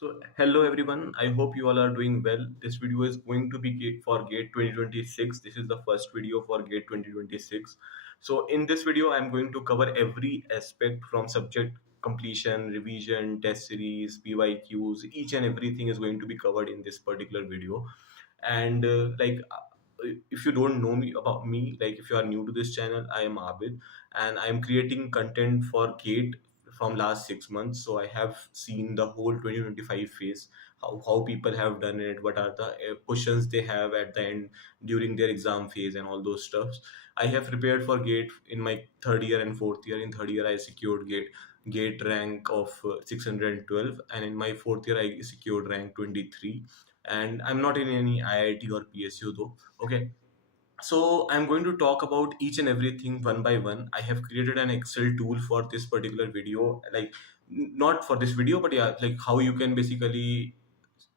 So, hello everyone. I hope you all are doing well. This video is going to be for GATE 2026. This is the first video for GATE 2026. So, in this video, I'm going to cover every aspect from subject completion, revision, test series, PYQs. Each and everything is going to be covered in this particular video. And if you don't know me about me, like if you are new to this channel, I am Abid, and I am creating content for GATE from last 6 months. So I have seen the whole 2025 phase, how people have done it, what are the questions they have at the end during their exam phase and all those stuffs. I have prepared for GATE in my third year and fourth year. In third year, I secured GATE rank of 612, and in my fourth year, I secured rank 23. And I'm not in any IIT or PSU though. Okay, so I'm going to talk about each and everything one by one. I have created an Excel tool for this particular video, like not for this video, but yeah, like how you can basically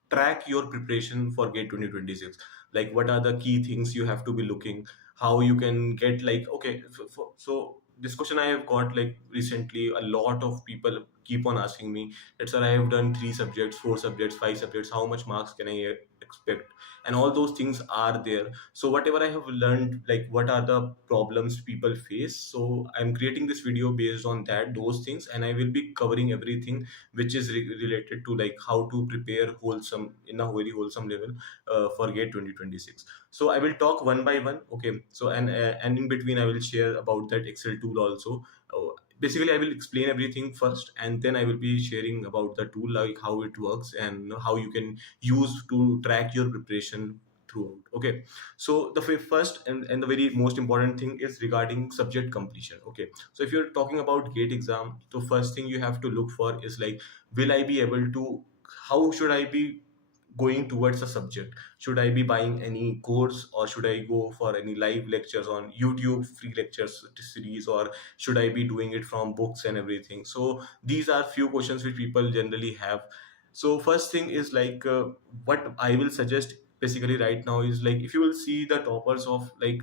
track your preparation for GATE 2026. Like what are the key things you have to be looking, how you can get like, okay, so this question I have got like recently, a lot of people keep on asking me that, sir, I have done 3 subjects, 4 subjects, 5 subjects, how much marks can I expect? And all those things are there. So whatever I have learned, like what are the problems people face, so I'm creating this video based on that, those things, and I will be covering everything which is related to like how to prepare wholesome in a very wholesome level for GATE 2026. So I will talk one by one. Okay, so and in between I will share about that Excel tool also. Basically I will explain everything first, and then I will be sharing about the tool, like how it works and how you can use to track your preparation throughout. Okay, so the first and the very most important thing is regarding subject completion. Okay, so if you're talking about GATE exam, the first thing you have to look for is like, will I be able to, how should I be going towards a subject? Should I be buying any course, or should I go for any live lectures on YouTube, free lectures series, or should I be doing it from books and everything? So these are few questions which people generally have. So first thing is like, what I will suggest basically right now is like, if you will see the toppers of like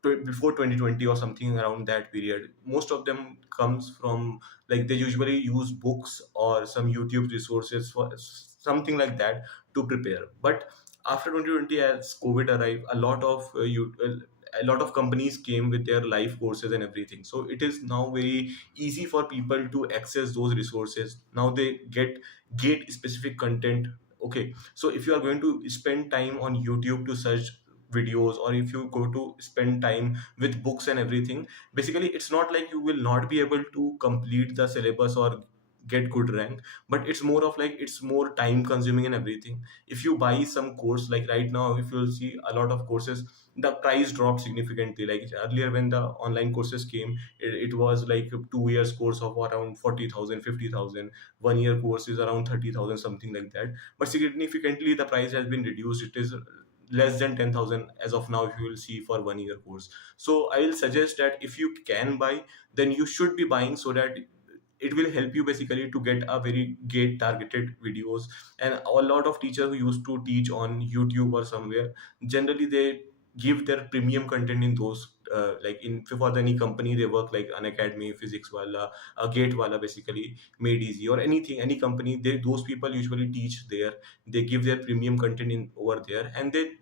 before 2020 or something around that period, most of them comes from, like they usually use books or some YouTube resources for something like that to prepare. But after 2020, as COVID arrived, a lot of companies came with their live courses and everything. So it is now very easy for people to access those resources. Now they get GATE specific content. Okay, so if you are going to spend time on YouTube to search videos, or if you go to spend time with books and everything, basically it's not like you will not be able to complete the syllabus or get good rank, but it's more of like, it's more time consuming and everything. If you buy some course, like right now if you'll see a lot of courses, the price dropped significantly. Like earlier when the online courses came, it was like a 2 years course of around 40,000, 50,000. 1 year course is around 30,000, something like that. But significantly the price has been reduced. It is less than 10,000 as of now, if you will see, for 1 year course. So I will suggest that if you can buy, then you should be buying, so that it will help you basically to get a very GATE targeted videos. And a lot of teachers who used to teach on YouTube or somewhere, generally they give their premium content in those, like in for any company they work, like an academy, physics wala, a GATE wala, basically made easy, or anything, any company, they, those people usually teach there. They give their premium content in over there, and they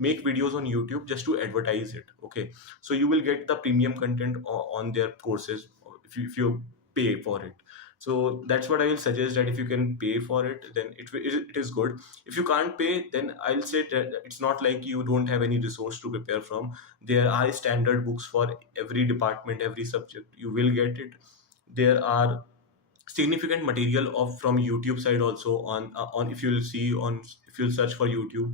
make videos on YouTube just to advertise it. Okay, so you will get the premium content on their courses if you pay for it. So that's what I will suggest, that if you can pay for it, then it is good. If you can't pay, then I'll say that it's not like you don't have any resource to prepare from. There are standard books for every department, every subject, you will get it. There are significant material of from YouTube side also on, if you'll see on, if you'll search for YouTube,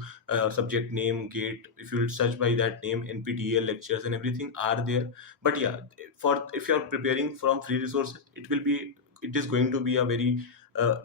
subject name GATE, if you'll search by that name, NPTEL lectures and everything are there. But yeah, for if you're preparing from free resources, it is going to be a very uh,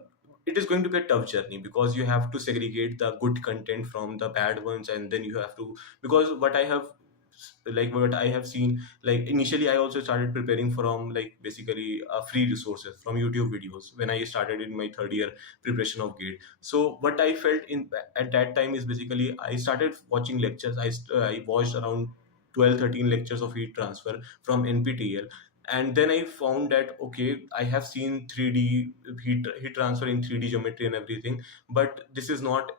it is going to be a tough journey, because you have to segregate the good content from the bad ones, and then you have to, because what I have seen, like initially I also started preparing from like basically free resources from YouTube videos when I started in my third year preparation of GATE. So what I felt in at that time is basically I started watching lectures. I watched around 12, 13 lectures of heat transfer from NPTEL, And then I found that okay, I have seen 3D heat transfer in 3D geometry and everything, but this is not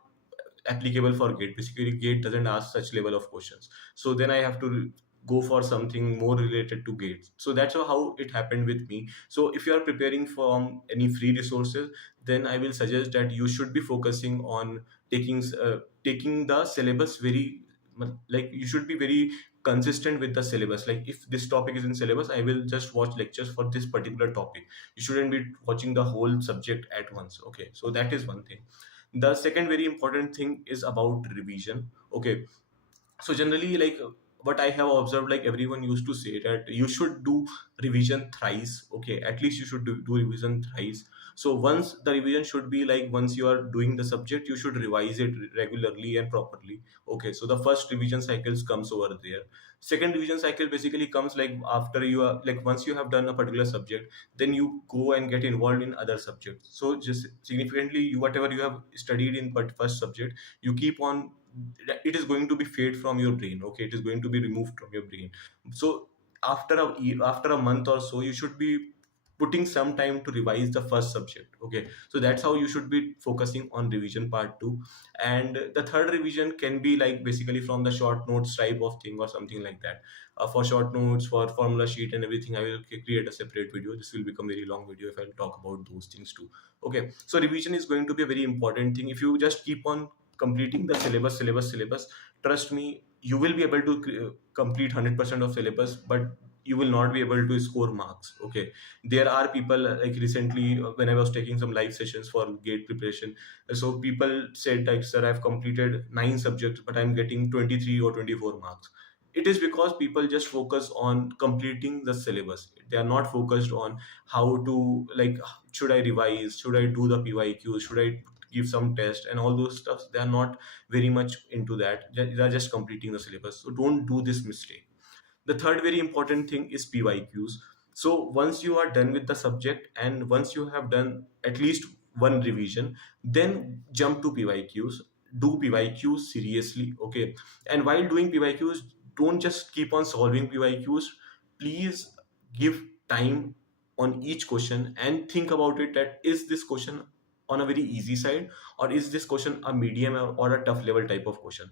applicable for gate. Basically gate doesn't ask such level of questions, so then I have to go for something more related to gates. So that's how it happened with me. So if you are preparing from any free resources, then I will suggest that you should be focusing on taking the syllabus very like you should be very consistent with the syllabus. Like if this topic is in syllabus, I will just watch lectures for this particular topic. You shouldn't be watching the whole subject at once. Okay, so that is one thing. The second very important thing is about revision. Okay, so generally what I have observed, like everyone used to say that you should do revision thrice. Okay, at least you should do revision thrice. So once the revision should be like once you are doing the subject, you should revise it regularly and properly. Okay, so the first revision cycles comes over there. Second revision cycle basically comes like after you are like once you have done a particular subject, then you go and get involved in other subjects. So just significantly, you whatever you have studied in but first subject, you keep on, it is going to be fade from your brain. Okay, it is going to be removed from your brain. So after a month or so, you should be putting some time to revise the first subject. Okay, so that's how you should be focusing on revision part 2. And the third revision can be like basically from the short notes type of thing or something like that. For short notes, for formula sheet and everything, I will create a separate video. This will become very long video if I'll talk about those things too. Okay, so revision is going to be a very important thing. If you just keep on completing the syllabus, trust me, you will be able to complete 100% of syllabus, but you will not be able to score marks. Okay, there are people like recently when I was taking some live sessions for gate preparation, so people said like, sir, I've completed 9 subjects but I'm getting 23 or 24 marks. It is because people just focus on completing the syllabus. They are not focused on how to like, should I revise, should I do the PYQ, should I give some test and all those stuff. They are not very much into that. They are just completing the syllabus. So don't do this mistake. The third very important thing is PYQs. So once you are done with the subject and once you have done at least one revision, then jump to PYQs. Do PYQs seriously. Okay, and while doing PYQs, don't just keep on solving PYQs. Please give time on each question and think about it, that is this question on a very easy side, or is this question a medium or a tough level type of question.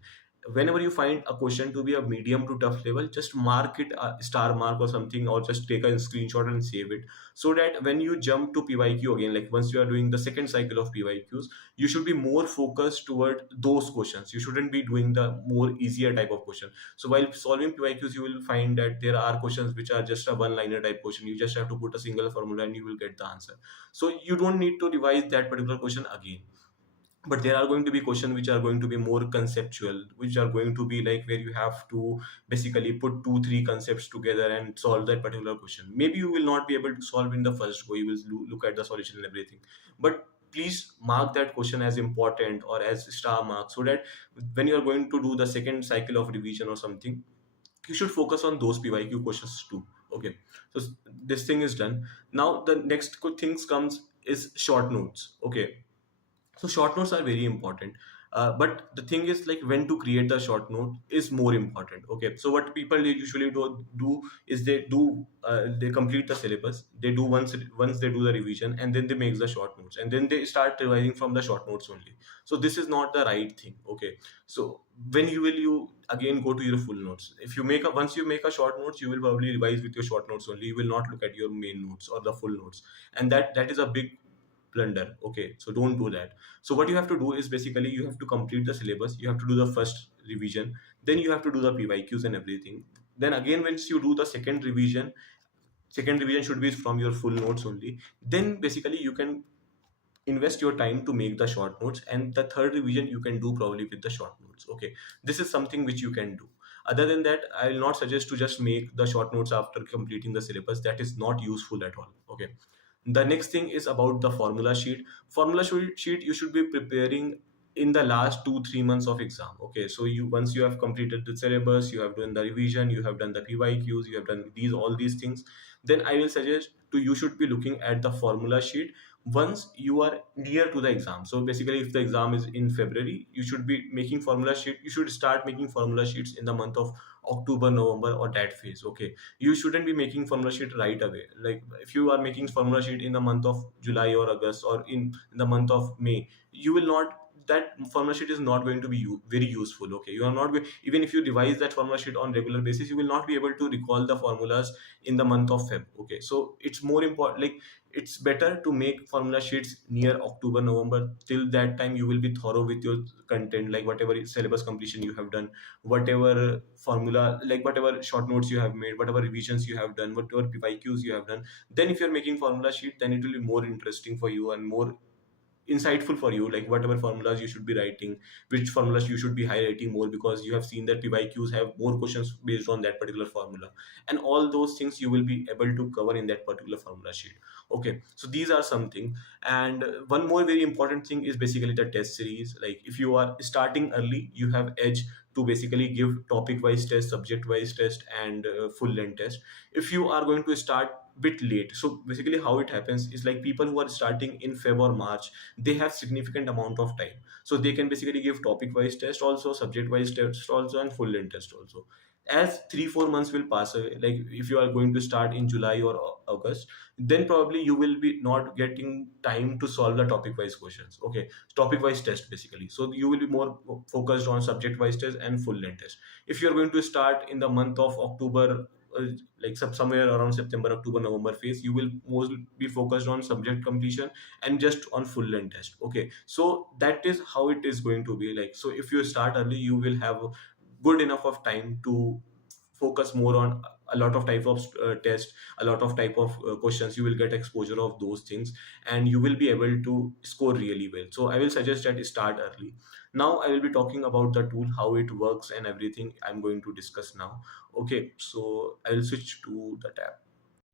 Whenever you find a question to be a medium to tough level, just mark it a star mark or something, or just take a screenshot and save it, so that when you jump to PYQ again, like once you are doing the second cycle of PYQs, you should be more focused toward those questions. You shouldn't be doing the more easier type of question. So while solving PYQs, you will find that there are questions which are just a one liner type question. You just have to put a single formula and you will get the answer. So you don't need to revise that particular question again. But there are going to be questions which are going to be more conceptual, which are going to be like where you have to basically put 2 3 concepts together and solve that particular question. Maybe you will not be able to solve in the first go, you will look at the solution and everything, but please mark that question as important or as star mark, so that when you are going to do the second cycle of revision or something, you should focus on those PYQ questions too. Okay, so this thing is done. Now the next good things comes is short notes. Okay, so short notes are very important. But the thing is like when to create the short note is more important. Okay, so what people usually do is they complete the syllabus, they do once they do the revision, and then they make the short notes and then they start revising from the short notes only. So this is not the right thing. Okay, so when you again go to your full notes, if you make a once you make a short notes, you will probably revise with your short notes only. You will not look at your main notes or the full notes, and that is a big blunder. Okay, so don't do that. So what you have to do is basically you have to complete the syllabus, you have to do the first revision, then you have to do the PYQs and everything. Then again once you do the second revision should be from your full notes only. Then basically you can invest your time to make the short notes, and the third revision you can do probably with the short notes. Okay, this is something which you can do. Other than that, I will not suggest to just make the short notes after completing the syllabus. That is not useful at all. Okay, the next thing is about the formula sheet. Sheet you should be preparing in the last 2 3 months of exam. Okay, so you once you have completed the syllabus, you have done the revision, you have done the PYQs, you have done all these things, then I will suggest to you should be looking at the formula sheet once you are near to the exam. So basically, if the exam is in February, you should be making formula sheet. You should start making formula sheets in the month of October, November, or that phase. Okay, you shouldn't be making formula sheet right away. Like if you are making formula sheet in the month of July or August, or in the month of May, you will not, that formula sheet is not going to be very useful. Okay, you are not even if you revise that formula sheet on regular basis, you will not be able to recall the formulas in the month of Feb. Okay, so it's more important, like it's better to make formula sheets near October, November. Till that time, you will be thorough with your content, like whatever syllabus completion you have done, whatever formula, like whatever short notes you have made, whatever revisions you have done, whatever PYQs you have done. Then, if you're making formula sheet, then it will be more interesting for you and more insightful for you, like whatever formulas you should be writing, which formulas you should be highlighting more, because you have seen that PYQs have more questions based on that particular formula, and all those things you will be able to cover in that particular formula sheet. Okay, so these are something. And one more very important thing is basically the test series. Like if you are starting early, you have edge to basically give topic wise test, subject wise test, and full length test. If you are going to start bit late, so basically how it happens is, like people who are starting in Feb or March, they have significant amount of time, so they can basically give topic wise test also, subject wise test also, and full length test also. As 3-4 months will pass away, like if you are going to start in July or August, then probably you will be not getting time to solve the topic wise questions. Okay, topic wise test basically, so you will be more focused on subject wise test and full length test. If you are going to start in the month of October, like somewhere around September, October, November phase, you will mostly be focused on subject completion and just on full length test. Okay, so that is how it is going to be. Like, so if you start early, you will have good enough of time to focus more on a lot of type of test, a lot of type of questions. You will get exposure of those things, and you will be able to score really well. So I will suggest that start early. Now I will be talking about the tool, how it works, and everything I'm going to discuss now. Okay, so I will switch to the tab.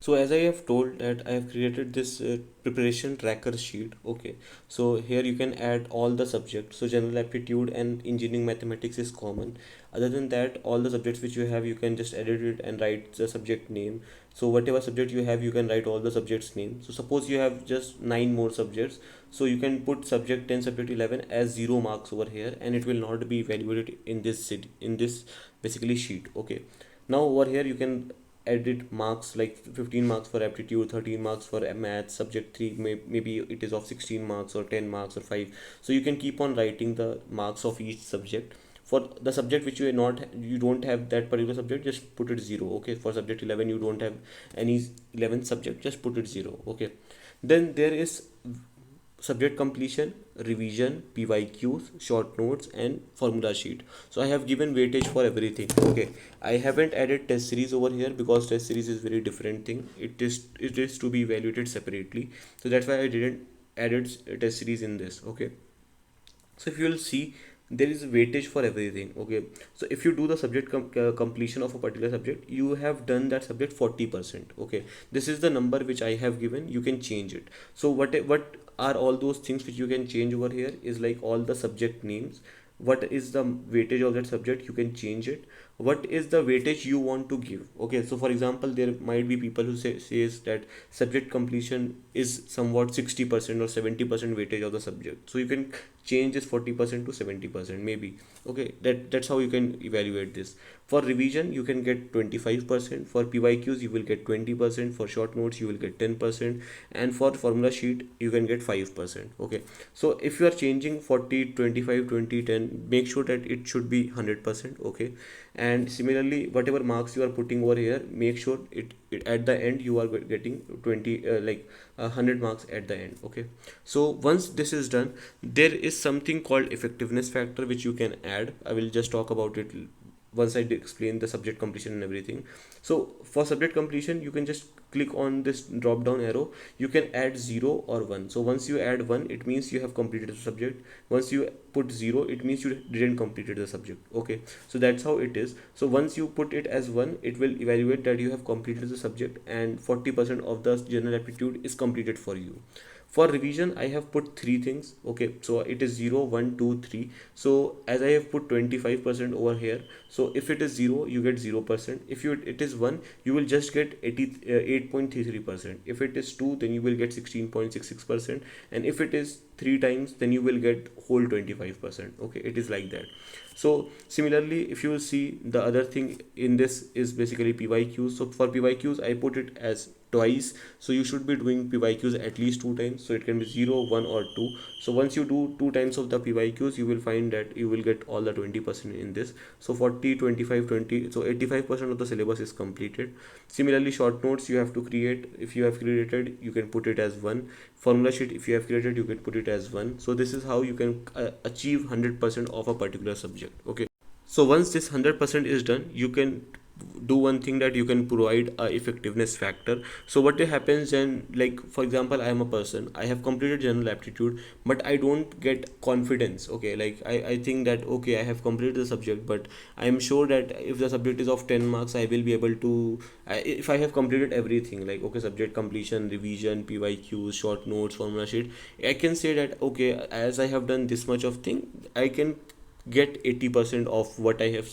So as I have told that I have created this preparation tracker sheet. Okay, so here you can add all the subjects. So general aptitude and engineering mathematics is common. Other than that, all the subjects which you have, you can just edit it and write the subject name. So whatever subject you have, you can write all the subjects name. So suppose you have just 9 more subjects, so you can put subject 10, subject 11 as 0 marks over here, and it will not be evaluated in this basically sheet. Okay, now over here you can edit marks, like 15 marks for aptitude, 13 marks for math, subject 3 maybe it is of 16 marks or 10 marks or 5. So you can keep on writing the marks of each subject. For the subject which you don't have that particular subject, just put it 0. Okay, for subject 11 you don't have any 11th subject, just put it 0. Okay, then there is subject completion, revision, PYQs, short notes, and formula sheet. So I have given weightage for everything. Okay, I haven't added test series over here because test series is very different thing. It is to be evaluated separately. So that's why I didn't added test series in this. Okay, so if you will see, there is weightage for everything. Okay, so if you do the subject completion of a particular subject, you have done that subject 40%. Okay, this is the number which I have given. You can change it. So what are all those things which you can change over here is like all the subject names. What is the weightage of that subject, you can change it. What is the weightage you want to give? Okay, so for example, there might be people who says that subject completion is somewhat 60% or 70% weightage of the subject, so you can change this 40% to 70% maybe. Okay, that's how you can evaluate this. For revision you can get 25%, for PYQs you will get 20%, for short notes you will get 10%, and for formula sheet you can get 5%. Okay, so if you are changing 40, 25, 20, 10, make sure that it should be 100%. Okay, and similarly whatever marks you are putting over here, make sure it at the end you are getting 20 like 100 marks at the end. Okay, so once this is done, there is something called effectiveness factor which you can add. I will just talk about it once I explain the subject completion and everything. So for subject completion, you can just click on this drop down arrow. You can add 0 or 1. So once you add 1, it means you have completed the subject. Once you put 0, it means you didn't completed the subject. Okay, so that's how it is. So once you put it as 1, it will evaluate that you have completed the subject, and 40% of the general aptitude is completed for you. For revision I have put three things. Okay, so it is 0 1 2 3. So as I have put 25% over here, so if it is 0 you get 0%, if it is 1 you will just get 8.33%, if it is 2 then you will get 16.66%, and if it is 3 times then you will get whole 25%. Okay, it is like that. So similarly, if you will see, the other thing in this is basically PYQs. So for PYQs I put it as twice, so you should be doing PYQs at least 2 times, so it can be 0 1 or 2. So once you do 2 times of the PYQs, you will find that you will get all the 20% in this. So 40 25 20, so 85% of the syllabus is completed. Similarly, short notes you have to create. If you have created, you can put it as 1. Formula sheet, if you have created, you can put it as 1. So this is how you can achieve 100% of a particular subject. Okay, so once this 100% is done, you can do one thing, that you can provide a effectiveness factor. So what happens then, like for example, I am a person, I have completed general aptitude, but I don't get confidence. Okay, like I think that okay, I have completed the subject, but I am sure that if the subject is of 10 marks, I will be able to, if I have completed everything, like okay, subject completion, revision, PYQs, short notes, formula sheet, I can say that okay, as I have done this much of thing, I can get 80% of what I have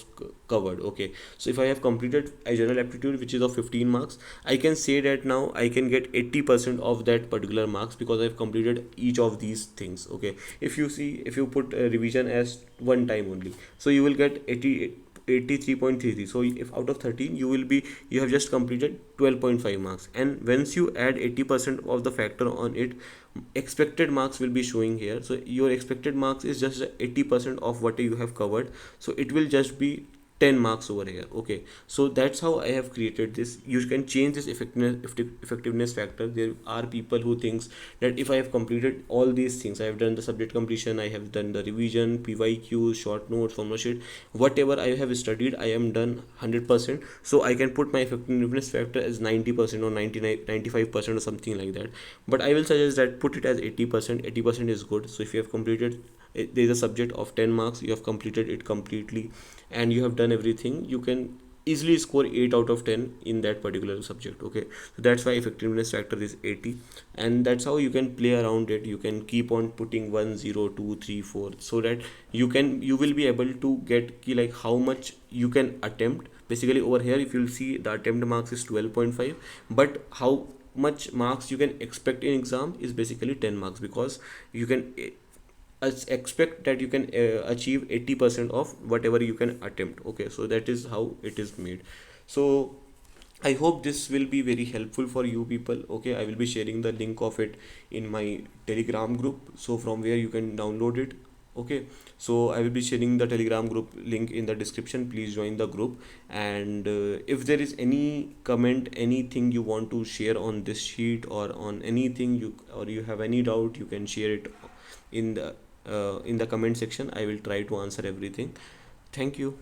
covered. Okay, so if I have completed a general aptitude which is of 15 marks, I can say that now I can get 80% of that particular marks because I have completed each of these things. Okay, if you see, if you put revision as one time only, so you will get 83.33. So if out of 13 you will be, you have just completed 12.5 marks, and once you add 80% of the factor on it, expected marks will be showing here. So your expected marks is just 80% of what you have covered, so it will just be 10 marks over here. Okay, so that's how I have created this. You can change this effectiveness factor. There are people who thinks that if I have completed all these things, I have done the subject completion, I have done the revision, PYQ, short notes, formula sheet, whatever I have studied, I am done 100%, so I can put my effectiveness factor as 90% or 99 95% or something like that. But I will suggest that put it as 80%. 80% is good. So if you have completed, there is a subject of 10 marks, you have completed it completely, and you have done everything, you can easily score 8 out of 10 in that particular subject. Okay, so that's why effectiveness factor is 80, and that's how you can play around it. You can keep on putting 1 0 2 3 4, so that you will be able to get like how much you can attempt. Basically over here, if you'll see, the attempt marks is 12.5, but how much marks you can expect in exam is basically 10 marks, because you can expect that you can achieve 80% of whatever you can attempt. Okay, so that is how it is made. So I hope this will be very helpful for you people. Okay, I will be sharing the link of it in my Telegram group, so from where you can download it. Okay, so I will be sharing the Telegram group link in the description. Please join the group, and if there is any comment, anything you want to share on this sheet, or on anything you have any doubt, you can share it in the comment section. I will try to answer everything. Thank you.